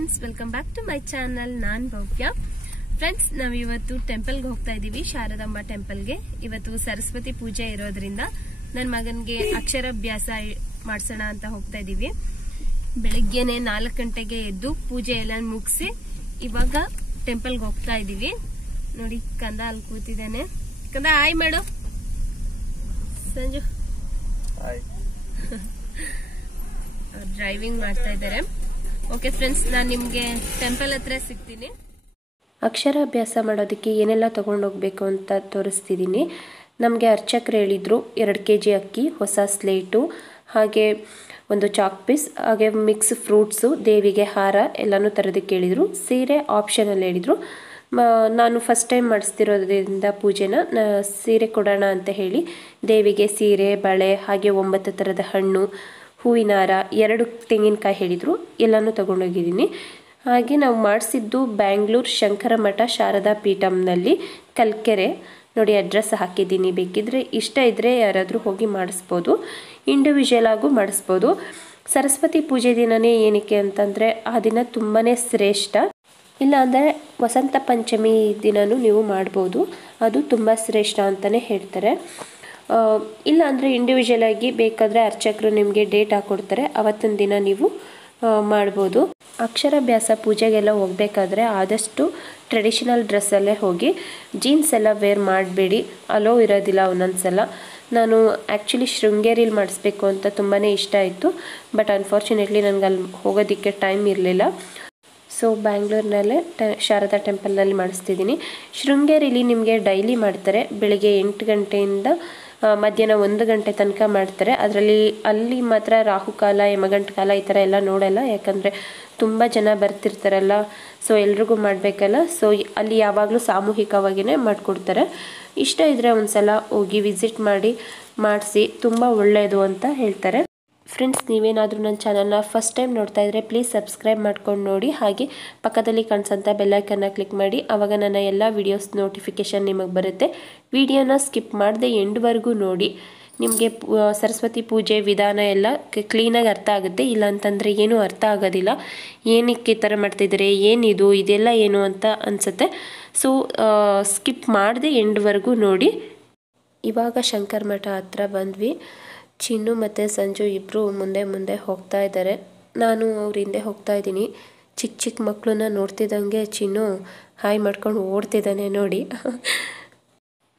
Friends, welcome back to my channel. ನಾನು Bhavya. Friends, ನಾವಿವತ್ತು ಟೆಂಪಲ್ಗೆ ಹೋಗ್ತಾ ಇದೀವಿ, ಶಾರದಾಂಬ ಟೆಂಪಲ್ಗೆ. ಇವತ್ತು ಸರಸ್ವತಿ ಪೂಜೆ ಇರೋದ್ರಿಂದ ನನ್ನ ಮಗನಿಗೆ ಅಕ್ಷರಾಭ್ಯಾಸ ಮಾಡ್ಸೋಣ ಅಂತ ಹೋಗ್ತಾ ಇದೀವಿ. ಬೆಳಿಗ್ಗೆನೆ 4 ಗಂಟೆಗೆ ಎದ್ದು ಪೂಜೆ ಎಲ್ಲ ಮುಗಿಸಿ ಇವಾಗ ಟೆಂಪಲ್ಗೆ ಹೋಗ್ತಾ ಇದೀವಿ. ನೋಡಿ, ಕಂದ ಅಲ್ಲಿ ಕೂತಿದ್ದಾನೆ. ಕಂದ ಹಾಯ್ ಮಾಡು. ಸಂಜು ಡ್ರೈವಿಂಗ್ ಮಾಡ್ತಾ ಇದ್ದಾರೆ. ಓಕೆ ಫ್ರೆಂಡ್ಸ್, ನಾನು ನಿಮಗೆ ಟೆಂಪಲ್ ಹತ್ರ ಸಿಗ್ತೀನಿ. ಅಕ್ಷರಾಭ್ಯಾಸ ಮಾಡೋದಕ್ಕೆ ಏನೆಲ್ಲ ತೊಗೊಂಡೋಗ್ಬೇಕು ಅಂತ ತೋರಿಸ್ತಿದ್ದೀನಿ. ನಮಗೆ ಅರ್ಚಕರು ಹೇಳಿದರು 2 kg ಅಕ್ಕಿ, ಹೊಸ ಸ್ಲೇಟು, ಹಾಗೆ ಒಂದು ಚಾಕ್ ಪೀಸ್, ಹಾಗೆ ಮಿಕ್ಸ್ ಫ್ರೂಟ್ಸು, ದೇವಿಗೆ ಹಾರ ಎಲ್ಲನೂ ತರೋದಕ್ಕೆ ಹೇಳಿದರು. ಸೀರೆ ಆಪ್ಷನಲ್ಲಿ ಹೇಳಿದರು. ನಾನು ಫಸ್ಟ್ ಟೈಮ್ ಮಾಡಿಸ್ತಿರೋದ್ರಿಂದ ಪೂಜೆನ ಸೀರೆ ಕೊಡೋಣ ಅಂತ ಹೇಳಿ ದೇವಿಗೆ ಸೀರೆ, ಬಳೆ, ಹಾಗೆ 9 ಥರದ ಹಣ್ಣು, ಹೂವಿನ ಹಾರ, 2 ತೆಂಗಿನಕಾಯಿ ಹೇಳಿದರು. ಎಲ್ಲನೂ ತೊಗೊಂಡೋಗಿದ್ದೀನಿ. ಹಾಗೆ ನಾವು ಮಾಡಿಸಿದ್ದು ಬ್ಯಾಂಗ್ಳೂರು ಶಂಕರ ಮಠ ಶಾರದಾ ಪೀಠಂನಲ್ಲಿ, ಕಲ್ಕೆರೆ. ನೋಡಿ, ಅಡ್ರೆಸ್ ಹಾಕಿದ್ದೀನಿ. ಬೇಕಿದ್ರೆ ಇಷ್ಟ ಇದ್ದರೆ ಯಾರಾದರೂ ಹೋಗಿ ಮಾಡಿಸ್ಬೋದು, ಇಂಡಿವಿಜುವಲ್ ಆಗು ಮಾಡಿಸ್ಬೋದು. ಸರಸ್ವತಿ ಪೂಜೆ ದಿನವೇ ಏನಕ್ಕೆ ಅಂತಂದರೆ ಆ ದಿನ ತುಂಬಾ ಶ್ರೇಷ್ಠ. ಇಲ್ಲ ಅಂದರೆ ವಸಂತ ಪಂಚಮಿ ದಿನವೂ ನೀವು ಮಾಡ್ಬೋದು, ಅದು ತುಂಬ ಶ್ರೇಷ್ಠ ಅಂತಲೇ ಹೇಳ್ತಾರೆ. ಇಲ್ಲ ಅಂದರೆ ಇಂಡಿವಿಜುವಲ್ ಆಗಿ ಬೇಕಾದರೆ ಅರ್ಚಕರು ನಿಮಗೆ ಡೇಟ್ ಹಾಕ್ಕೊಡ್ತಾರೆ, ಅವತ್ತಿನ ದಿನ ನೀವು ಮಾಡ್ಬೋದು. ಅಕ್ಷರಾಭ್ಯಾಸ ಪೂಜೆಗೆಲ್ಲ ಹೋಗಬೇಕಾದ್ರೆ ಆದಷ್ಟು ಟ್ರೆಡಿಷನಲ್ ಡ್ರೆಸ್ಸಲ್ಲೇ ಹೋಗಿ. ಜೀನ್ಸ್ ಎಲ್ಲ ವೇರ್ ಮಾಡಬೇಡಿ, ಅಲೋ ಇರೋದಿಲ್ಲ ಒಂದೊಂದು ಸಲ. ನಾನು ಆ್ಯಕ್ಚುಲಿ ಶೃಂಗೇರಿಲಿ ಮಾಡಿಸ್ಬೇಕು ಅಂತ ತುಂಬಾ ಇಷ್ಟ ಆಯಿತು, ಬಟ್ ಅನ್ಫಾರ್ಚುನೇಟ್ಲಿ ನನಗೆ ಅಲ್ಲಿ ಹೋಗೋದಕ್ಕೆ ಟೈಮ್ ಇರಲಿಲ್ಲ. ಸೊ ಬ್ಯಾಂಗ್ಳೂರಿನಲ್ಲೇ ಶಾರದಾ ಟೆಂಪಲ್ನಲ್ಲಿ ಮಾಡಿಸ್ತಿದ್ದೀನಿ. ಶೃಂಗೇರಿಲಿ ನಿಮಗೆ ಡೈಲಿ ಮಾಡ್ತಾರೆ, ಬೆಳಿಗ್ಗೆ 8 ಗಂಟೆಯಿಂದ ಮಧ್ಯಾಹ್ನ 1 ಗಂಟೆ ತನಕ ಮಾಡ್ತಾರೆ. ಅಲ್ಲಿ ಮಾತ್ರ ರಾಹುಕಾಲ, ಯಮಗಂಟ ಕಾಲ ಈ ಥರ ಎಲ್ಲ ನೋಡಲ್ಲ, ಯಾಕಂದರೆ ತುಂಬ ಜನ ಬರ್ತಿರ್ತಾರಲ್ಲ, ಸೊ ಎಲ್ರಿಗೂ ಮಾಡಬೇಕಲ್ಲ. ಸೊ ಅಲ್ಲಿ ಯಾವಾಗಲೂ ಸಾಮೂಹಿಕವಾಗಿಯೇ ಮಾಡಿಕೊಡ್ತಾರೆ. ಇಷ್ಟ ಇದ್ದರೆ ಒಂದು ಸಲ ಹೋಗಿ ವಿಸಿಟ್ ಮಾಡಿಸಿ, ತುಂಬ ಒಳ್ಳೆಯದು ಅಂತ ಹೇಳ್ತಾರೆ. ಫ್ರೆಂಡ್ಸ್, ನೀವೇನಾದರೂ ನನ್ನ ಚಾನಲ್ನ ಫಸ್ಟ್ ಟೈಮ್ ನೋಡ್ತಾ ಇದ್ದರೆ ಪ್ಲೀಸ್ ಸಬ್ಸ್ಕ್ರೈಬ್ ಮಾಡ್ಕೊಂಡು ನೋಡಿ, ಹಾಗೆ ಪಕ್ಕದಲ್ಲಿ ಕಾಣಿಸೋಂಥ ಬೆಲ್ಲೈಕನ್ನ ಕ್ಲಿಕ್ ಮಾಡಿ. ಆವಾಗ ನನ್ನ ಎಲ್ಲ ವೀಡಿಯೋಸ್ ನೋಟಿಫಿಕೇಷನ್ ನಿಮಗೆ ಬರುತ್ತೆ. ವಿಡಿಯೋನ ಸ್ಕಿಪ್ ಮಾಡದೆ ಎಂಡ್ವರೆಗೂ ನೋಡಿ. ನಿಮಗೆ ಸರಸ್ವತಿ ಪೂಜೆ ವಿಧಾನ ಎಲ್ಲ ಕ್ಲೀನಾಗಿ ಅರ್ಥ ಆಗುತ್ತೆ. ಇಲ್ಲ ಅಂತಂದರೆ ಏನೂ ಅರ್ಥ ಆಗೋದಿಲ್ಲ, ಏನಕ್ಕೆ ಈ ಥರ ಮಾಡ್ತಿದ್ದಾರೆ, ಏನಿದು, ಇದೆಲ್ಲ ಏನು ಅಂತ ಅನಿಸುತ್ತೆ. ಸೊ ಸ್ಕಿಪ್ ಮಾಡದೆ ಎಂಡ್ವರೆಗೂ ನೋಡಿ. ಇವಾಗ ಶಂಕರ ಮಠ ಹತ್ರ ಬಂದ್ವಿ. ಚಿನ್ನು ಮತ್ತು ಸಂಜು ಇಬ್ಬರು ಮುಂದೆ ಹೋಗ್ತಾ ಇದ್ದಾರೆ. ನಾನು ಅವ್ರ ಹಿಂದೆ ಹೋಗ್ತಾ ಇದ್ದೀನಿ. ಚಿಕ್ಕ ಮಕ್ಕಳನ್ನ ನೋಡ್ತಿದ್ದಂಗೆ ಚಿನ್ನು ಹಾಯ್ ಮಾಡ್ಕೊಂಡು ಓಡ್ತಿದ್ದಾನೆ ನೋಡಿ.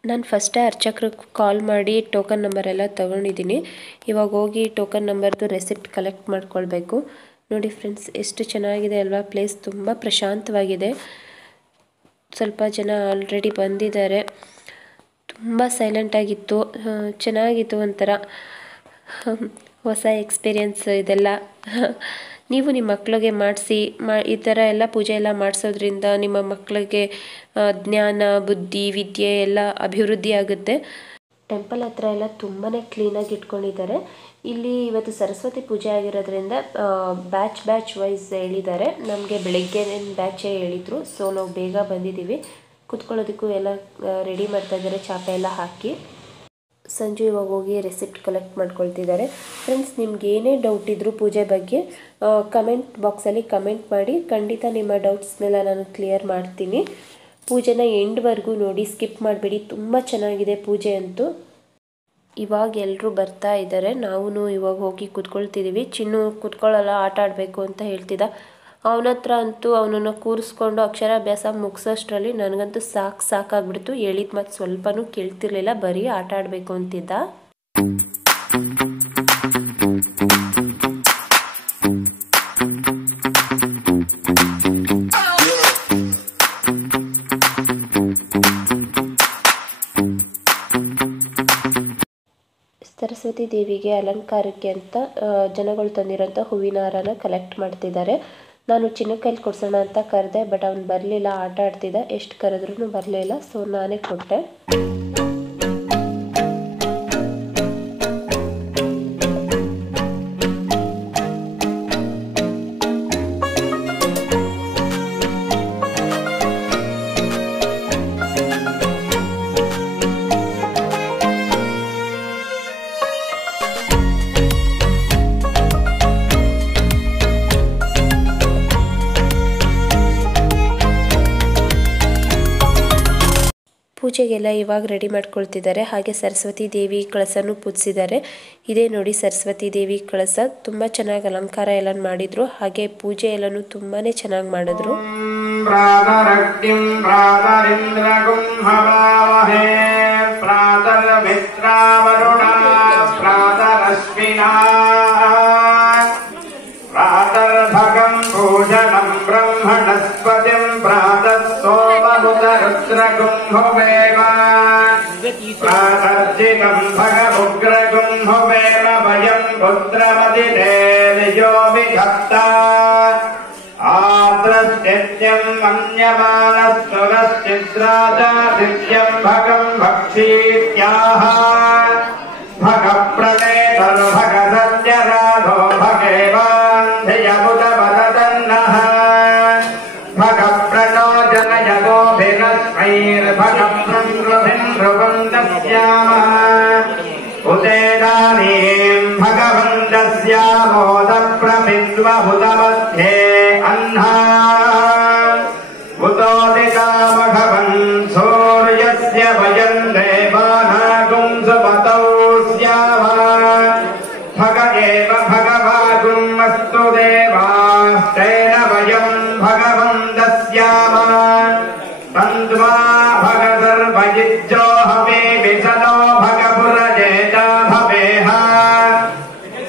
ನಾನು ಫಸ್ಟೇ ಅರ್ಚಕ್ರಿಗೆ ಕಾಲ್ ಮಾಡಿ ಟೋಕನ್ ನಂಬರ್ ಎಲ್ಲ ತೊಗೊಂಡಿದ್ದೀನಿ. ಇವಾಗ ಹೋಗಿ ಟೋಕನ್ ನಂಬರ್ದು ರೆಸಿಪ್ಟ್ ಕಲೆಕ್ಟ್ ಮಾಡ್ಕೊಳ್ಬೇಕು. ನೋಡಿ ಫ್ರೆಂಡ್ಸ್, ಎಷ್ಟು ಚೆನ್ನಾಗಿದೆ ಅಲ್ವಾ ಪ್ಲೇಸ್, ತುಂಬ ಪ್ರಶಾಂತವಾಗಿದೆ. ಸ್ವಲ್ಪ ಜನ ಆಲ್ರೆಡಿ ಬಂದಿದ್ದಾರೆ. ತುಂಬ ಸೈಲೆಂಟಾಗಿತ್ತು, ಚೆನ್ನಾಗಿತ್ತು, ಒಂಥರ ಹೊಸ ಎಕ್ಸ್ಪೀರಿಯೆನ್ಸ್ ಇದೆಲ್ಲ. ನೀವು ನಿಮ್ಮ ಮಕ್ಕಳಿಗೆ ಮಾಡಿಸಿ, ಈ ಥರ ಎಲ್ಲ ಪೂಜೆ ಎಲ್ಲ ಮಾಡಿಸೋದ್ರಿಂದ ನಿಮ್ಮ ಮಕ್ಕಳಿಗೆ ಜ್ಞಾನ, ಬುದ್ಧಿ, ವಿದ್ಯೆ ಎಲ್ಲ ಅಭಿವೃದ್ಧಿ ಆಗುತ್ತೆ. ಟೆಂಪಲ್ ಹತ್ರ ಎಲ್ಲ ತುಂಬಾ ಕ್ಲೀನಾಗಿ ಇಟ್ಕೊಂಡಿದ್ದಾರೆ. ಇಲ್ಲಿ ಇವತ್ತು ಸರಸ್ವತಿ ಪೂಜೆ ಆಗಿರೋದ್ರಿಂದ ಬ್ಯಾಚ್ ವೈಸ್ ಹೇಳಿದ್ದಾರೆ. ನಮಗೆ ಬೆಳಗ್ಗೆ ಬ್ಯಾಚೇ ಹೇಳಿದರು. ಸೊ ನಾವು ಬೇಗ ಬಂದಿದ್ದೀವಿ. ಕುತ್ಕೊಳ್ಳೋದಕ್ಕೂ ಎಲ್ಲ ರೆಡಿ ಮಾಡ್ತಾ ಇದ್ದಾರೆ, ಚಾಪೆ ಎಲ್ಲ ಹಾಕಿ. ಸಂಜು ಇವಾಗ ಹೋಗಿ ರೆಸಿಪ್ಟ್ ಕಲೆಕ್ಟ್ ಮಾಡ್ಕೊಳ್ತಿದ್ದಾರೆ. ಫ್ರೆಂಡ್ಸ್, ನಿಮ್ಗೆ ಏನೇ ಡೌಟ್ ಇದ್ದರೂ ಪೂಜೆ ಬಗ್ಗೆ ಕಮೆಂಟ್ ಬಾಕ್ಸಲ್ಲಿ ಕಮೆಂಟ್ ಮಾಡಿ. ಖಂಡಿತ ನಿಮ್ಮ ಡೌಟ್ಸ್ನೆಲ್ಲ ನಾನು ಕ್ಲಿಯರ್ ಮಾಡ್ತೀನಿ. ಪೂಜೆನ ಎಂಡ್ವರೆಗೂ ನೋಡಿ, ಸ್ಕಿಪ್ ಮಾಡಬೇಡಿ. ತುಂಬ ಚೆನ್ನಾಗಿದೆ ಪೂಜೆ ಅಂತೂ. ಇವಾಗ ಎಲ್ಲರೂ ಬರ್ತಾ ಇದ್ದಾರೆ. ನಾವು ಇವಾಗ ಹೋಗಿ ಕೂತ್ಕೊಳ್ತಿದ್ದೀವಿ. ಚಿನ್ನು ಕೂತ್ಕೊಳ್ಳಲ್ಲ, ಆಟ ಆಡಬೇಕು ಅಂತ ಹೇಳ್ತಿದ್ದ. ಅವನ ಹತ್ರ ಅಂತೂ ಅವನನ್ನು ಕೂರಿಸ್ಕೊಂಡು ಅಕ್ಷರಾಭ್ಯಾಸ ಮುಗಿಸೋಷ್ಟರಲ್ಲಿ ನನಗಂತೂ ಸಾಕಾಗ್ಬಿಡ್ತು. ಹೇಳಿದ ಮತ್ತು ಸ್ವಲ್ಪನೂ ಕೇಳ್ತಿರ್ಲಿಲ್ಲ, ಬರೀ ಆಟ ಆಡಬೇಕು ಅಂತಿದ್ದ. ಸರಸ್ವತಿ ದೇವಿಗೆ ಅಲಂಕಾರಕ್ಕೆ ಅಂತ ಜನಗಳು ತಂದಿರೋಂಥ ಹೂವಿನ ಹಾರನ ಕಲೆಕ್ಟ್ ಮಾಡ್ತಿದ್ದಾರೆ. ನಾನು ಚಿನ್ನ ಕೈಲಿ ಕೊಡ್ಸೋಣ ಅಂತ ಕರೆದೆ, ಬಟ್ ಅವ್ನು ಬರಲಿಲ್ಲ, ಆಟ ಆಡ್ತಿದ್ದ. ಎಷ್ಟು ಕರೆದ್ರೂ ಬರಲಿಲ್ಲ. ಸೊ ನಾನೇ ಕೊಟ್ಟೆ. ಪೂಜೆಗೆಲ್ಲ ಇವಾಗ ರೆಡಿ ಮಾಡ್ಕೊಳ್ತಿದ್ದಾರೆ. ಹಾಗೆ ಸರಸ್ವತಿ ದೇವಿ ಕಳಸನೂ ಪೂಜಿಸಿದ್ದಾರೆ. ಇದೇ ನೋಡಿ ಸರಸ್ವತಿ ದೇವಿ ಕಳಸ. ತುಂಬ ಚೆನ್ನಾಗಿ ಅಲಂಕಾರ ಎಲ್ಲ ಮಾಡಿದ್ರು. ಹಾಗೆ ಪೂಜೆ ಎಲ್ಲನೂ ತುಂಬಾನೇ ಚೆನ್ನಾಗಿ ಮಾಡಿದ್ರು. प्रातर्भगं पूजनं ब्रह्मणस्पतिं प्रातः सोममुदरुद्रगुंभुवेव प्रातर्जितं भगमुग्रगुंभुवेव वयं पुत्रमदिते निजो विधत्ता आद्रस्त्यं मन्यमानस्तुरश्चिद्राजादित्यं भगं भक्षीत्याह भगप्रणेतर्भगसत्यराधो भगेवान्धियमुदवदन्नः भगप्रणो जनयगोभिरस्मैर्भगप्रङ्गृभिन्ध्रुवन्दस्यामः उदेदानीं भगवन्तस्यामोदप्रभिद्वहुतमध्ये अह्ना उतोदिता भगवन् सूर्यस्य वयं देवानागुं सुमतौ भग एव भगवागुमस्तु देवास्तेन वयं भगवन्तस्याम तन्त्वा भगदर्वयुज्यो हवे विसनो भगपुरजेता भवेह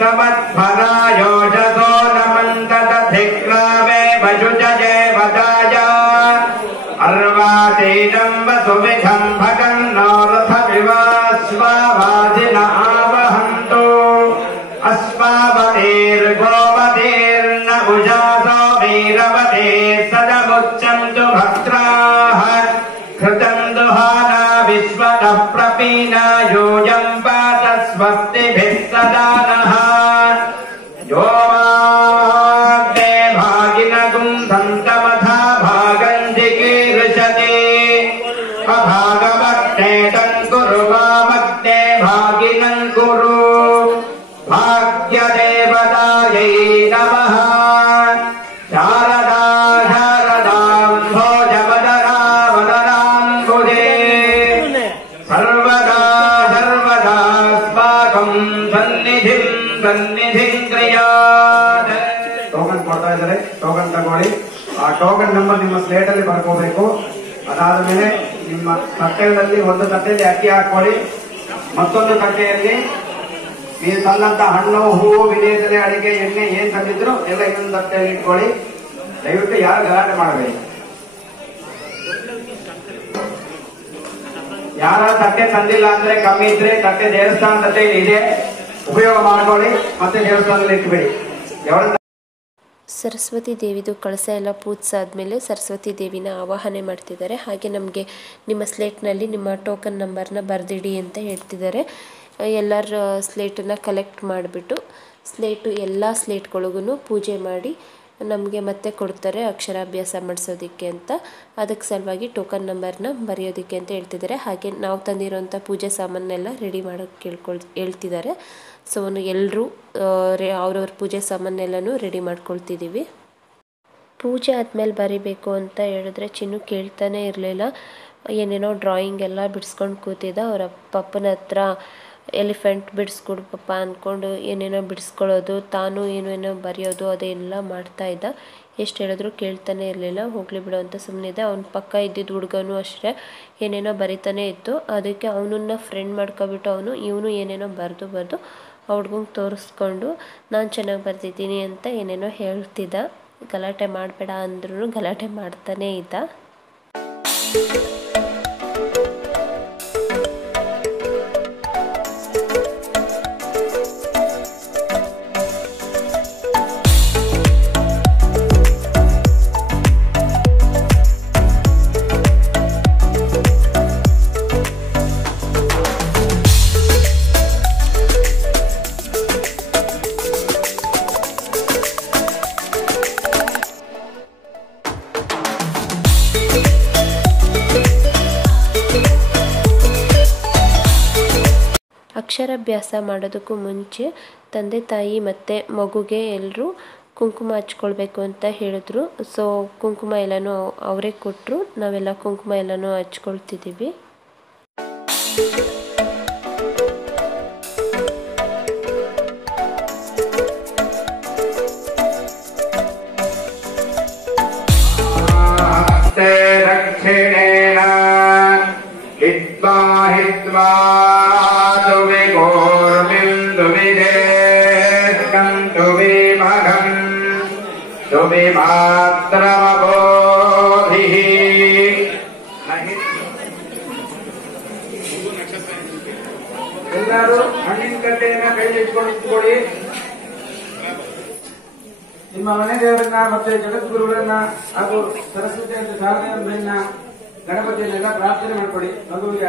समद्भरायोजसो नमन्तदधिक्रावे वजुजये वदाय अर्वाचीनं वसुविधं भगन्नोरथविवास्वावाजिन आवहन्तु अस्मावतीर्गोवतीर्न उजासो वीरवती सदमुच्चन्तु भद्राः कृतं दुहाना विश्वतः प्रपीना यूयं पात स्वस्तिभिः सदा नः यो माग्ने भागिनगुं सन्तमथा भागं जिगीर्षति अभागमग्ने तङ्कुरु वामग्ने भागिनं कुरु भाग्यदेवतायै नमः शारदा शारदां भोजवदना वदनाम्बुजे सर्वदा सर्वदास्माकं सन्निधिं क्रियात् ಟೋಕನ್ ಕೊಡ್ತಾ ಇದ್ದಾರೆ. ಟೋಕನ್ ತಗೊಳ್ಳಿ. ಆ ಟೋಕನ್ ನಂಬರ್ ನಿಮ್ಮ ಸ್ಲೇಟ್ ಅಲ್ಲಿ ಬರ್ಕೋಬೇಕು. ಅದಾದ ಮೇಲೆ ನಿಮ್ಮ ತಟ್ಟೆಗಳಲ್ಲಿ ಒಂದು ತಟ್ಟೆಯಲ್ಲಿ ಅಕ್ಕಿ ಹಾಕೊಳ್ಳಿ, ಮತ್ತೊಂದು ತಟ್ಟೆಯಲ್ಲಿ ನೀವು ತಂದಂತ ಹಣ್ಣು ಹೂವು ವಿಲೇದನೆ ಅಡಿಗೆ ಎಣ್ಣೆ ಏನ್ ತಂದಿದ್ರು ಎಲ್ಲ ಇನ್ನೊಂದು ತಟ್ಟೆಯಲ್ಲಿ ಇಟ್ಕೊಳ್ಳಿ. ದಯವಿಟ್ಟು ಯಾರು ಗಲಾಟೆ ಮಾಡಬೇಡಿ. ಯಾರ ತಟ್ಟೆ ತಂದಿಲ್ಲ ಅಂದ್ರೆ ಕಮ್ಮಿ ಇದ್ರೆ ತಟ್ಟೆ ದೇವಸ್ಥಾನ ತಟ್ಟೆ ಇದೆ, ಉಪಯೋಗ ಮಾಡ್ಕೊಳ್ಳಿ, ಮತ್ತೆ ದೇವಸ್ಥಾನದಲ್ಲಿ ಇಟ್ಬೇಡಿ. ಸರಸ್ವತಿ ದೇವಿದು ಕಳಸ ಎಲ್ಲ ಪೂಜಿಸಾದ್ಮೇಲೆ ಸರಸ್ವತಿ ದೇವಿನ ಆವಾಹನೆ ಮಾಡ್ತಿದ್ದಾರೆ. ಹಾಗೆ ನಮಗೆ ನಿಮ್ಮ ಸ್ಲೇಟ್ನಲ್ಲಿ ನಿಮ್ಮ ಟೋಕನ್ ನಂಬರ್ನ ಬರೆದಿಡಿ ಅಂತ ಹೇಳ್ತಿದ್ದಾರೆ. ಎಲ್ಲರ ಸ್ಲೇಟನ್ನು ಕಲೆಕ್ಟ್ ಮಾಡಿಬಿಟ್ಟು ಎಲ್ಲ ಸ್ಲೇಟ್ಗಳಿಗೂ ಪೂಜೆ ಮಾಡಿ ನಮಗೆ ಮತ್ತೆ ಕೊಡ್ತಾರೆ ಅಕ್ಷರಾಭ್ಯಾಸ ಮಾಡಿಸೋದಕ್ಕೆ ಅಂತ. ಅದಕ್ಕೆ ಸಲುವಾಗಿ ಟೋಕನ್ ನಂಬರ್ನ ಬರೆಯೋದಕ್ಕೆ ಅಂತ ಹೇಳ್ತಿದ್ದಾರೆ. ಹಾಗೆ ನಾವು ತಂದಿರೋಂಥ ಪೂಜೆ ಸಾಮಾನೆಲ್ಲ ರೆಡಿ ಮಾಡೋಕ್ಕೆ ಹೇಳ್ತಿದ್ದಾರೆ. ಸೊ ಎಲ್ಲರೂ ಅವ್ರವ್ರ ಪೂಜೆ ಸಾಮಾನೆಲ್ಲನೂ ರೆಡಿ ಮಾಡ್ಕೊಳ್ತಿದ್ದೀವಿ. ಪೂಜೆ ಆದಮೇಲೆ ಬರಿಬೇಕು ಅಂತ ಹೇಳಿದ್ರೆ ಚಿನ್ನು ಕೇಳ್ತಾನೆ ಇರಲಿಲ್ಲ. ಏನೇನೋ ಡ್ರಾಯಿಂಗ್ ಎಲ್ಲ ಬಿಡಿಸ್ಕೊಂಡು ಕೂತಿದ್ದ. ಅವರ ಪಪ್ಪನ ಹತ್ರ ಎಲಿಫೆಂಟ್ ಬಿಡಿಸ್ಕೊಡು ಪಪ್ಪ ಅಂದ್ಕೊಂಡು ಏನೇನೋ ಬಿಡಿಸ್ಕೊಳ್ಳೋದು, ತಾನು ಏನೇನೋ ಬರೆಯೋದು ಅದೆಲ್ಲ ಮಾಡ್ತಾಯಿದ್ದ. ಎಷ್ಟು ಹೇಳಿದ್ರು ಕೇಳ್ತಾನೆ ಇರಲಿಲ್ಲ. ಹೋಗಲಿ ಬಿಡು ಅಂತ ಸುಮ್ಮನಿದ್ದೆ. ಅವನ ಪಕ್ಕ ಇದ್ದಿದ್ದ ಹುಡುಗನೂ ಅಷ್ಟೇ ಏನೇನೋ ಬರಿತಾನೆ ಇತ್ತು. ಅದಕ್ಕೆ ಅವನನ್ನ ಫ್ರೆಂಡ್ ಮಾಡ್ಕೊಬಿಟ್ಟು ಇವನು ಏನೇನೋ ಬರೆದು ಆ ಹುಡ್ಗಂಗೆ ತೋರಿಸ್ಕೊಂಡು ನಾನು ಚೆನ್ನಾಗಿ ಬರ್ತಿದ್ದೀನಿ ಅಂತ ಏನೇನೋ ಹೇಳ್ತಿದ್ದ. ಗಲಾಟೆ ಮಾಡಬೇಡ ಅಂದ್ರೂ ಗಲಾಟೆ ಮಾಡ್ತಾನೇ ಇದ್ದ. ಅಕ್ಷರಾಭ್ಯಾಸ ಮಾಡೋದಕ್ಕೂ ಮುಂಚೆ ತಂದೆ ತಾಯಿ ಮತ್ತು ಮಗುಗೆ ಎಲ್ಲರೂ ಕುಂಕುಮ ಹಚ್ಕೊಳ್ಬೇಕು ಅಂತ ಹೇಳಿದ್ರು. ಸೊ ಕುಂಕುಮ ಎಲ್ಲನೂ ಅವರೇ ಕೊಟ್ಟರು. ನಾವೆಲ್ಲ ಕುಂಕುಮ ಎಲ್ಲನೂ ಹಚ್ಕೊಳ್ತಿದ್ದೀವಿ. दक्षिणेन हित्वा हित्वा तुविगोर्बिन्दुविदेशम् तुविमघम् तुविमात्रमबोधिः ಎಲ್ಲರೂ ಹಣ್ಣಿನ ಕಟ್ಟೆಯನ್ನ ಕೈಲಿಟ್ಕೊಂಡಿಟ್ಕೊಳ್ಳಿ. ನಿಮ್ಮ ಮನೆ ದೇವರನ್ನ ಮತ್ತೆ ಜಗದ್ಗುರುಗಳನ್ನ ಹಾಗೂ ಸರಸ್ವತಿ ಅಂತ ಶಾರದೆಯನ್ನ ಗಣಪತಿಯನ್ನೆಲ್ಲ ಪ್ರಾರ್ಥನೆ ಮಾಡ್ಕೊಳ್ಳಿ. ಮಗುವಿಗೆ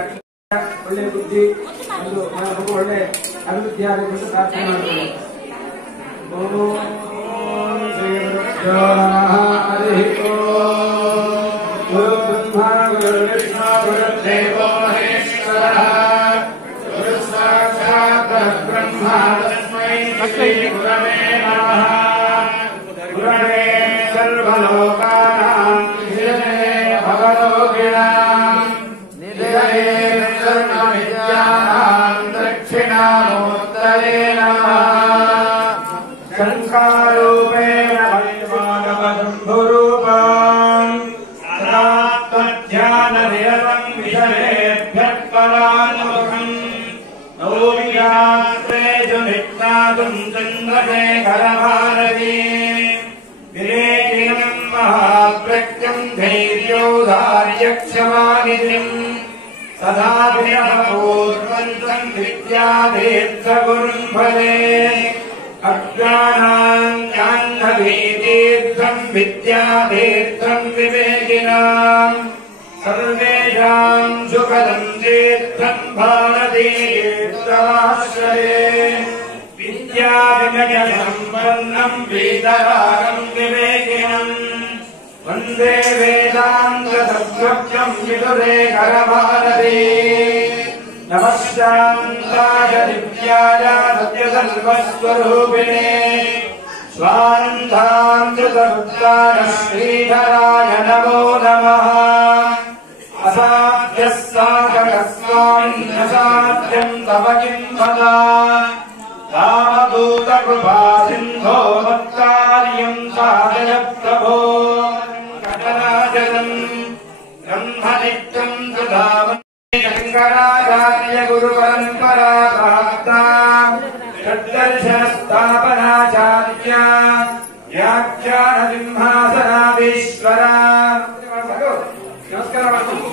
ಒಳ್ಳೆ ಬುದ್ಧಿ ಒಂದು ಮಗು ಒಳ್ಳೆ ಅಭಿವೃದ್ಧಿ ಆಗಬೇಕು ಅಂತ ಪ್ರಾರ್ಥನೆ ಮಾಡ್ಕೊಳ್ಳಿ. ಓಂ ಶ್ರೀ ಗುರುಭ್ಯೋ ನಮಃ. ಹರಿ ಓಂ. ಗುರು ಬ್ರಹ್ಮ ಗುರು ವಿಷ್ಣು ಗುರುದೇವೋ ಮಹೇಶ್ವರಃ. ಗುರು ಸಾಕ್ಷಾತ್ ಪರಬ್ರಹ್ಮ ತಸ್ಮೈ ಶ್ರೀ ಗುರವೇ ನಮಃ. ಗುರವೇ ಸರ್ವಲೋಕಾನಾಂ ನಿಧಯೇ ಭವರೋಗಿಣಾಂ ನಿಧಯೇ ಸರ್ವವಿದ್ಯಾನಾಂ ದಕ್ಷಿಣಾಮೂರ್ತಯೇ ನಮಃ. ಶಂಕಾರೂಪೇಣ ಭಗವದ್ಭೂರೂಪಂ ಸದಾ ತ್ವಧ್ಯಾನನಿರತಂ ವಿಷಯೇಭ್ಯಃ ಪರಾನ್ಮುಖಂ ನೌಮಿಯಾತ್ರೇಷು ನಿತ್ನಾದುಂ ಚಂದ್ರಶೇಖರಭಾರತೀ ವಿವೇಕಿನಂ ಮಹಾಪ್ರಜ್ಞಂ ಧೈರ್ಯೋದಾರ್ಯಕ್ಷಮಾನಿಧಿಂ ಸದಾ ವಿನಃಪೂರ್ವಂತಂ ವಿದ್ಯಾತೀರ್ಥಗುರುಂ ಭಜೆ. ಅಜ್ಞಾನಾಂ ಜಾಹ್ನವೀತೀರ್ಥಂ ವಿದ್ಯಾತೀರ್ಥಂ ವಿವೇಕಿನಾಂ ಸರ್ವೇಷಾಂ ಸುಖದಂ ತೀರ್ಥಂ ಭಾರತೀತೀರ್ಥಮಾಶ್ರಯೇ. ವಿದ್ಯಾ ವಿನಯ ಸಂಪನ್ನಂ ವೇದರಾಗಂ ವಿವೇಕಿನಂ ವಂದೇ ವೇದಾಂತ ತತ್ವಜ್ಞಂ ವಿದುರೇಕರ ಭಾರತೀ. ನಮಶ್ಶಾಂತಾಯ ದಿವ್ಯಾಯ ಸತ್ಯಸರ್ವಸ್ವರೂಪಿಣೇ ಸ್ವಾನಂದಾಮೃತವೃತ್ತಾಯ ಶ್ರೀಧರಾಯ ನಮೋ ನಮಃ. ಅಸಾಧ್ಯಃ ಸಾಧಕಸ್ವಾಮಿನ್ನಸಾಧ್ಯಂ ತವ ಕಿಂ ವದ. ರಾಮದೂತಕೃಪಾ ಸಿಂಧೋ ಮತ್ಕಾರ್ಯಂ ಸಾಧಯ ಪ್ರಭೋ. ಕಟರಾಜನಂ ಬ್ರಹ್ಮನಿತ್ಯಂ ಸುಧಾವನ್ ಶಂಕರಾಚಾರ್ಯ ಗುರು ಪರಂಪರಾ ಪ್ರಾಪ್ತ ಷಡ್ದರ್ಶನ ಸ್ಥಾಪನಾಚಾರ್ಯ ವ್ಯಾಖ್ಯಾನ ಸಿಂಹಾಸನಾಧೀಶ್ವರ. ನಮಸ್ಕಾರ ಮಾಡ್ಕೊಂಡು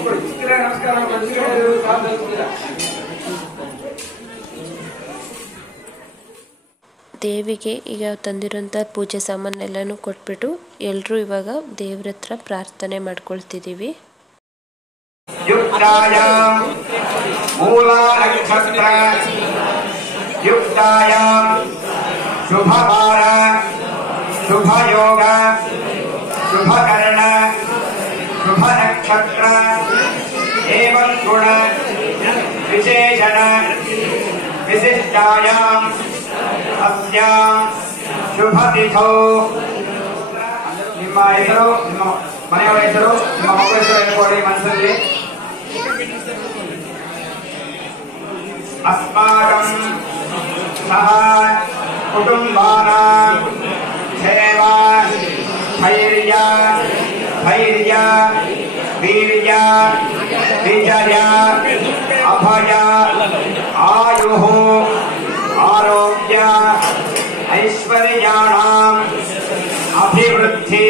ನಮಸ್ಕಾರ ದೇವಿಗೆ ಈಗ ತಂದಿರೋಂಥ ಪೂಜೆ ಸಾಮಾನೆಲ್ಲನೂ ಕೊಟ್ಬಿಟ್ಟು ಎಲ್ಲರೂ ಇವಾಗ ದೇವ್ರ ಹತ್ರ ಪ್ರಾರ್ಥನೆ ಮಾಡ್ಕೊಳ್ತಿದ್ದೀವಿ. ಯುಕ್ತಾಯ ಮೂಲ ನಕ್ಷತ್ರ ಯುಕ್ತಾಯ ಶುಭವಾರ ಶುಭಯೋಗ ಶುಭಕರ್ಣ ಶುಭ ನಕ್ಷತ್ರ ಏವಂ ಗುಣ ವಿಶೇಷಣ ವಿಶಿಷ್ಟಾಯಾಂ ಅಸ್ಯಾಂ ಶುಭ ತಿಥೌ. ನಿಮ್ಮ ಹೆಸರು, ನಿಮ್ಮ ಮನೆಯವರ ಹೆಸರು, ನಿಮ್ಮ ಮಕ್ಕಳ ಹೆಸರು ಹೇಳ್ಕೊಳ್ಳಿ ಮನಸ್ಸಲ್ಲಿ. ಅಸ್ಮಾಕಂ ಸಹ ಕುಟುಂಬಾನಾಂ ಕ್ಷೇಮ ಸ್ಥೈರ್ಯ ಧೈರ್ಯ ವೀರ್ಯ ವಿಜಯ ಅಭಯ ಆಯುಃ ಆರೋಗ್ಯ ಐಶ್ವರ್ಯಾಣಾಂ ಅಭಿವೃದ್ಧಿ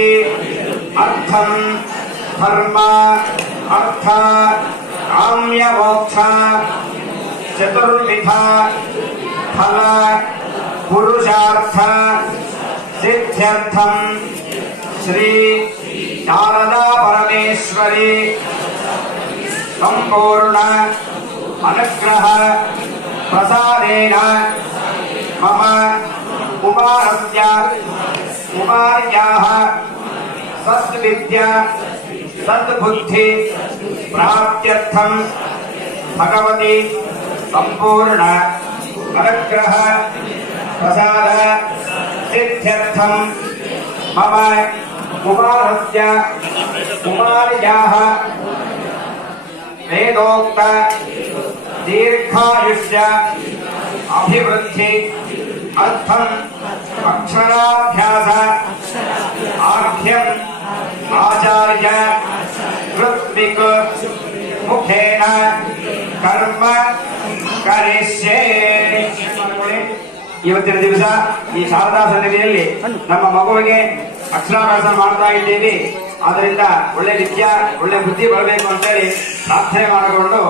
ಅರ್ಥಂ ಧರ್ಮ ಅರ್ಥ ಕಾಮ್ಯ ಮೋಕ್ಷ ಚತುರ್ವಿಧ ಫಲ ಪುರುಷಾರ್ಥ ಸಿದ್ಧ್ಯರ್ಥಂ ಶ್ರೀ ಶಾರದಾ ಪರಮೇಶ್ವರಿ ಸಂಪೂರ್ಣ ಅನುಗ್ರಹ ಪ್ರಸಾದೇನ ಮಮ ಕುಮಾರಸ್ಯ ಕುಮಾರ್ಯಾಃ ಸದ್ವಿದ್ಯಾ ಸದ್ಬುದ್ಧಿ ಪ್ರಾಪ್ತ್ಯರ್ಥಂ ಭಗವತಿ ಸಂಪೂರ್ಣ ಅನುಗ್ರಹ ಪ್ರಸಾದ ಸಿದ್ಧ್ಯರ್ಥಂ ಮಮ ಕುಮಾರಸ್ಯ ಕುಮಾರ್ಯಾಃ ವೇದೋಕ್ತ दीर्घायुष्य अभिवृद्धि अर्थम अक्षराभ्यास आख्यम आचार्य ऋत्विक मुखेन कर्म करिष्ये। ಇವತ್ತಿನ ದಿವಸ ಈ ಶಾರದಾ ಸನ್ನಿಧಿಯಲ್ಲಿ ನಮ್ಮ ಮಗುವಿಗೆ ಅಕ್ಷರಾಭ್ಯಾಸ ಮಾಡ್ತಾ ಇದ್ದೀವಿ. ಆದ್ದರಿಂದ ಒಳ್ಳೆ ವಿದ್ಯಾ ಒಳ್ಳೆ ಬುದ್ಧಿ ಬರಬೇಕು ಅಂತೇಳಿ ಪ್ರಾರ್ಥನೆ ಮಾಡಿಕೊಂಡು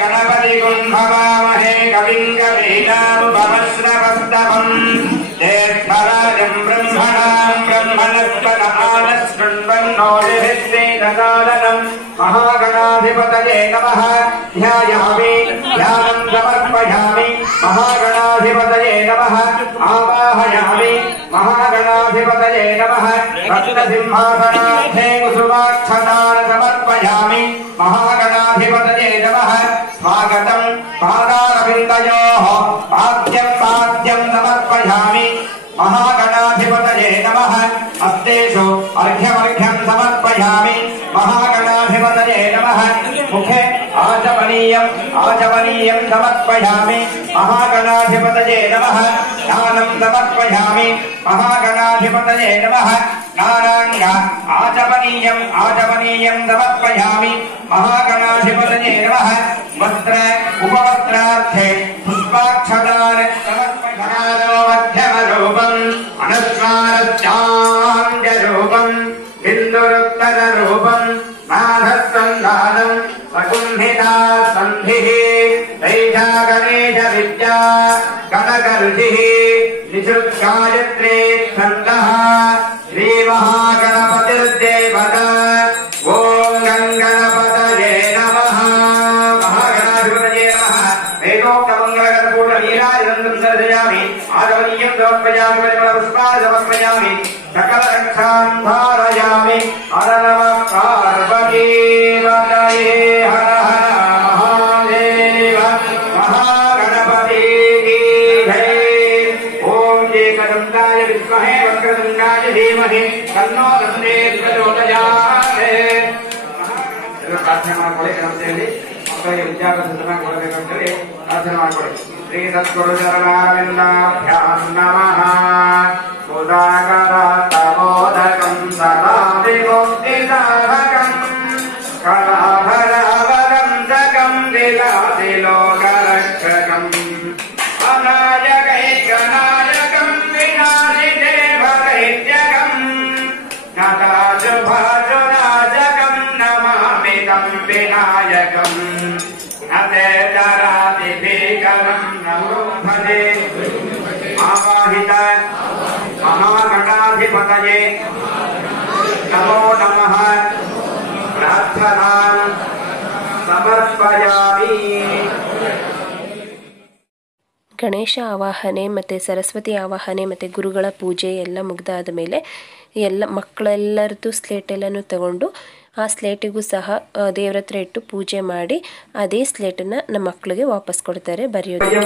ಗಣಪತಿ ಕುಂಭವಾಮಹೇ ಕವಿಂ ಕವೀನಾಮುಪಮಶ್ರವಸ್ತಮಂ ಜ್ಯೇಷ್ಠರಾಜಂ ಬ್ರಹ್ಮಣಾಂ ಬ್ರಹ್ಮಣಸ್ಪದ ಆನಶೃಣ್ವನ್ನೋ ದಿವ್ಯೇದಸಾದನಂ महागणाधिपतये नमः। ध्यायामि ध्यानं समर्पयामि महागणाधिपतये नमः। आवाहयामि महागणाधिपतये नमः। रत्नसिंहासनार्थे कुसुमाक्षतान् समर्पयामि महागणाधिपतये नमः। स्वागतं पादारविन्दयोः पाद्यं समर्पयामि महागणाधिपतये नमः। हस्तेषु अर्घ्यमर्घ्यं समर्पयामि महागणाधिपतये नमः। मुखे आचमनीयं समर्पयामि महागणाधिपतये नमः। दानं समर्पयामि महागणाधिपतये नमः। नाराङ्ग आचमनीयं समर्पयामि महागणाधिपतये नमः। वस्त्र उपवस्त्रार्थे पुष्पाक्षतान् समर्पयामि। मध्यमरूपम् अनुस्मारस्याञ्जरूपम् बिन्दुरुत्तररूपम् नाथसन्धानम् सकुम्भिता सन्धिः दैजा गणेश विद्या गणगर्जिः निसृत्गायत्रे छन्दः श्रीमहागणपतिर्देवता ॐ गङ्गणपतये नमः। महागणाधिपतये नमः। वेदोक्तमङ्गलकरपूर्णनीराजनन्दं दर्शयामि आगमनीयं समर्पयामि परिमलपुष्पाणि समर्पयामि सकलरक्षां धारयामि। हर नमः पार्वतीपतये हर हर महादेव। महागणपति की जय। ॐ एकदन्ताय विद्महे वक्रतुण्डाय धीमहि तन्नो दन्ते प्रचोदयात्। प्रार्थನೆ ಮಾಡಿಕೊಳ್ಳಿ ನಮಸ್ತೆಯಲ್ಲಿ ಮಕ್ಕಳಿಗೆ ವಿದ್ಯಾಭ್ಯಾಸ ಚೆನ್ನಾಗಿ ಕೊಡಬೇಕು ಅಂತೇಳಿ ಪ್ರಾರ್ಥನೆ ಮಾಡಿಕೊಳ್ಳಿ. ಶ್ರೀ ಸದ್ಗುರು ಚರಣಾರವಿಂದಾಭ್ಯಾಂ ನಮಃ. ಸುಧಾಕರತಮೋದಕಂ ಸದಾ ವಿಮುಕ್ತಿಸಾಧಕಂ ಕಲಾಭರಾವದಂತಕಂ ವಿಲಾಸಿಲೋಕರಕ್ಷಕಂ ಅನಾಯಕೈಕನಾಯಕಂ ವಿನಾಶಿದೇವದೈತ್ಯಕಂ ನತಾಶುಭಾಶುರಾಜಕಂ ನಮಾಮಿ तं विनायकम् अतेतरातिभीकरम् नमो भजे। आवाहित महागणाधिपतये नमो नमः। प्रार्थनां समर्पयामि। ಗಣೇಶ ಆವಾಹನೆ ಮತ್ತು ಸರಸ್ವತಿ ಆವಾಹನೆ ಮತ್ತು ಗುರುಗಳ ಪೂಜೆ ಎಲ್ಲ ಮುಗಿದಾದ ಮೇಲೆ ಎಲ್ಲ ಮಕ್ಕಳೆಲ್ಲರದ್ದು ಸ್ಲೇಟೆಲ್ಲನೂ ತಗೊಂಡು ಆ ಸ್ಲೇಟಿಗೂ ಸಹ ದೇವ್ರ ಹತ್ರ ಇಟ್ಟು ಪೂಜೆ ಮಾಡಿ ಅದೇ ಸ್ಲೇಟನ್ನು ನಮ್ಮ ಮಕ್ಕಳಿಗೆ ವಾಪಸ್ ಕೊಡ್ತಾರೆ ಬರೆಯೋದಕ್ಕೆ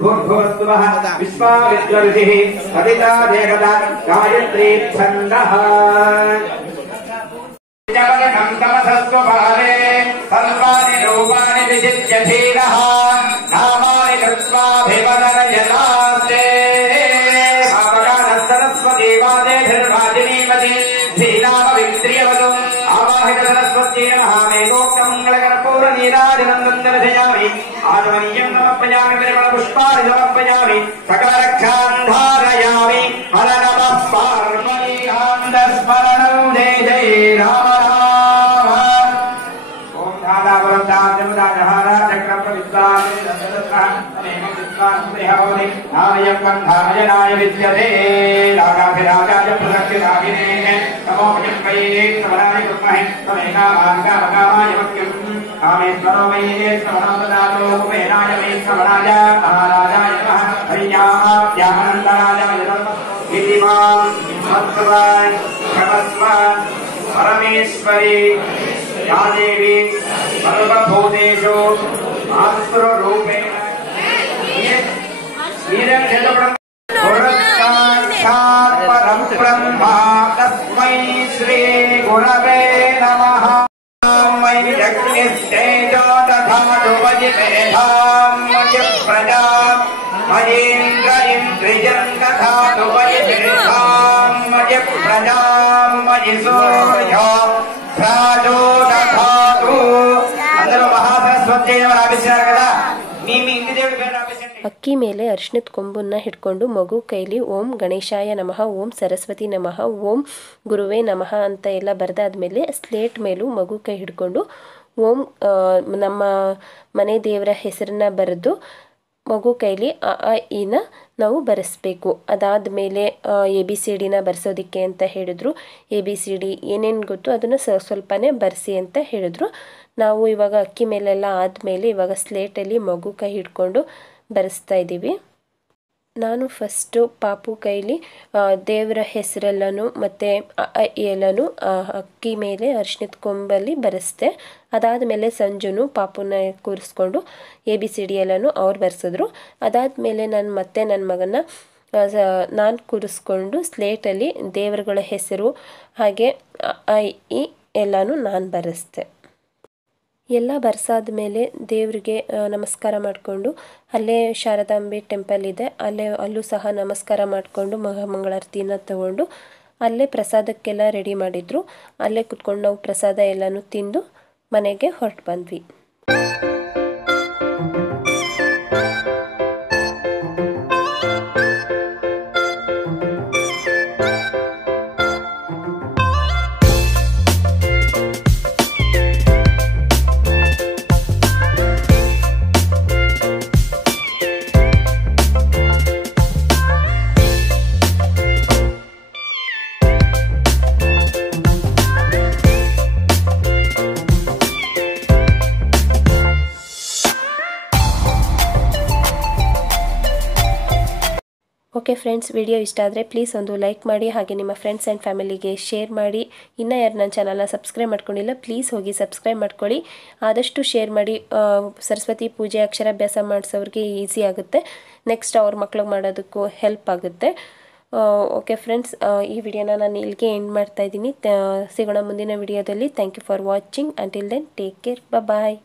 भूर्भुवस्सुवः विश्वामित्रऋषिः सविता देवता गायत्री छन्दः। जगन्नं तमसस्वभावे सर्वाणि रूपाणि विचित्य धीरः नामानि कृत्वाभिवदनयनास्ते। भावगानः सरस्वती वादेभिर्वाजिनीमती धीनामविन्द्रियवतु आवाहित सरस्वती नमः। मेघोक्तमङ्गलकर्पूरनीराजनं दर्शयामि आचमनीयं समर्पयामि परिमलपुष्पाणि समर्पयामि सकलरक्षां धारयामि। हर नमः पार्वतीकान्तस्मरणं जय जय राम राम। ॐ धारावरं दाजमुदाजहार चक्रप्रविद्वान् नामयं गन्धायनाय विद्यते रागाभिराजाय प्रदक्षिणाभिने नमो जम्बये समराय कुर्महे तमेकामाङ्गामकामाय वक्यम् कामेश्वरो मयि श्रवणं ददातु कुबेराय वै श्रवणाय महाराजाय नमः हरियाभ्यानन्दराय इति मां भक्तवान् क्षमस्व परमेश्वरी या देवी सर्वभूतेषु मातृरूपेण साक्षात् परं ब्रह्म तस्मै श्री गुरवे नमः। मयि यज्ञस्तेजो दधातु मयि मेधां मयि प्रजां मयीन्द्र इन्द्रियं दधातु मयि मेधां मयि प्रजां मयि सूर्यो प्राचोदधातु। అందరూ మహాసరస్వతి దేవర అభిషేకం కదా మీ ఇంటి దేవుడి పేరు అభిషేకం। ಅಕ್ಕಿ ಮೇಲೆ ಅರಿಶಿಣದ ಕೊಂಬನ್ನ ಹಿಡ್ಕೊಂಡು ಮಗು ಕೈಲಿ ಓಂ ಗಣೇಶಾಯ ನಮಃ, ಓಂ ಸರಸ್ವತಿ ನಮಃ, ಓಂ ಗುರುವೇ ನಮಃ ಅಂತ ಎಲ್ಲ ಬರೆದಾದ್ಮೇಲೆ ಸ್ಲೇಟ್ ಮೇಲೂ ಮಗು ಕೈ ಹಿಡ್ಕೊಂಡು ಓಂ ನಮ್ಮ ಮನೆ ದೇವರ ಹೆಸರನ್ನ ಬರೆದು ಮಗು ಕೈಲಿ ಅ ಇನ ನಾವು ಬರೆಸ್ಬೇಕು. ಅದಾದಮೇಲೆ ABCDನ ಬರೆಸೋದಕ್ಕೆ ಅಂತ ಹೇಳಿದ್ರು. ABCD ಏನೇನು ಗೊತ್ತು ಅದನ್ನು ಸ್ವಲ್ಪನೇ ಬರೆಸಿ ಅಂತ ಹೇಳಿದ್ರು. ನಾವು ಇವಾಗ ಅಕ್ಕಿ ಮೇಲೆಲ್ಲ ಆದಮೇಲೆ ಇವಾಗ ಸ್ಲೇಟಲ್ಲಿ ಮಗು ಕೈ ಹಿಡ್ಕೊಂಡು ಬರೆಸ್ತಾ ಇದ್ದೀವಿ. ನಾನು ಫಸ್ಟು ಪಾಪು ಕೈಲಿ ದೇವರ ಹೆಸರೆಲ್ಲನೂ ಮತ್ತು ಎಲ್ಲನೂ ಅಕ್ಕಿ ಮೇಲೆ ಅರಿಶಿಣದ ಕೊಂಬಲ್ಲಿ ಬರೆಸ್ದೆ. ಅದಾದಮೇಲೆ ಸಂಜುನು ಪಾಪುನ ಕೂರಿಸ್ಕೊಂಡು ABCD ಎಲ್ಲನೂ ಅವ್ರು ಬರೆಸಿದ್ರು. ಅದಾದಮೇಲೆ ನನ್ನ ಮಗನ ನಾನು ಕೂರಿಸ್ಕೊಂಡು ಸ್ಲೇಟಲ್ಲಿ ದೇವರುಗಳ ಹೆಸರು ಹಾಗೆ ಇ ಎಲ್ಲನೂ ನಾನು ಬರೆಸ್ದೆ. ಎಲ್ಲ ಬರೆಸಾದ ಮೇಲೆ ದೇವರಿಗೆ ನಮಸ್ಕಾರ ಮಾಡಿಕೊಂಡು ಅಲ್ಲೇ ಶಾರದಾಂಬೆ ಟೆಂಪಲ್ ಇದೆ, ಅಲ್ಲೂ ಸಹ ನಮಸ್ಕಾರ ಮಾಡಿಕೊಂಡು ಮಂಗಳಾರತಿನ ತಗೊಂಡು ಅಲ್ಲೇ ಪ್ರಸಾದಕ್ಕೆಲ್ಲ ರೆಡಿ ಮಾಡಿದ್ರು. ಅಲ್ಲೇ ಕುತ್ಕೊಂಡು ನಾವು ಪ್ರಸಾದ ಎಲ್ಲನೂ ತಿಂದು ಮನೆಗೆ ಹೊರಟು ಬಂದ್ವಿ. ಓಕೆ ಫ್ರೆಂಡ್ಸ್, ವಿಡಿಯೋ ಇಷ್ಟ ಆದರೆ ಪ್ಲೀಸ್ ಒಂದು ಲೈಕ್ ಮಾಡಿ, ಹಾಗೆ ನಿಮ್ಮ ಫ್ರೆಂಡ್ಸ್ ಆ್ಯಂಡ್ ಫ್ಯಾಮಿಲಿಗೆ ಶೇರ್ ಮಾಡಿ. ಇನ್ನೂ ಯಾರು ನನ್ನ ಚಾನಲ್ನ ಸಬ್ಸ್ಕ್ರೈಬ್ ಮಾಡ್ಕೊಂಡಿಲ್ಲ ಪ್ಲೀಸ್ ಹೋಗಿ ಸಬ್ಸ್ಕ್ರೈಬ್ ಮಾಡ್ಕೊಳ್ಳಿ. ಆದಷ್ಟು ಶೇರ್ ಮಾಡಿ. ಸರಸ್ವತಿ ಪೂಜೆ ಅಕ್ಷರಾಭ್ಯಾಸ ಮಾಡಿಸೋರಿಗೆ ಈಸಿ ಆಗುತ್ತೆ, ನೆಕ್ಸ್ಟ್ ಅವ್ರ ಮಕ್ಳಿಗೆ ಮಾಡೋದಕ್ಕೂ ಹೆಲ್ಪ್ ಆಗುತ್ತೆ. ಓಕೆ ಫ್ರೆಂಡ್ಸ್, ಈ ವಿಡಿಯೋನ ನಾನು ಇಲ್ಲಿಗೆ ಎಂಡ್ ಮಾಡ್ತಾ ಇದ್ದೀನಿ. ಸಿಗೋಣ ಮುಂದಿನ ವಿಡಿಯೋದಲ್ಲಿ. Thank you for watching. Until then take care, bye.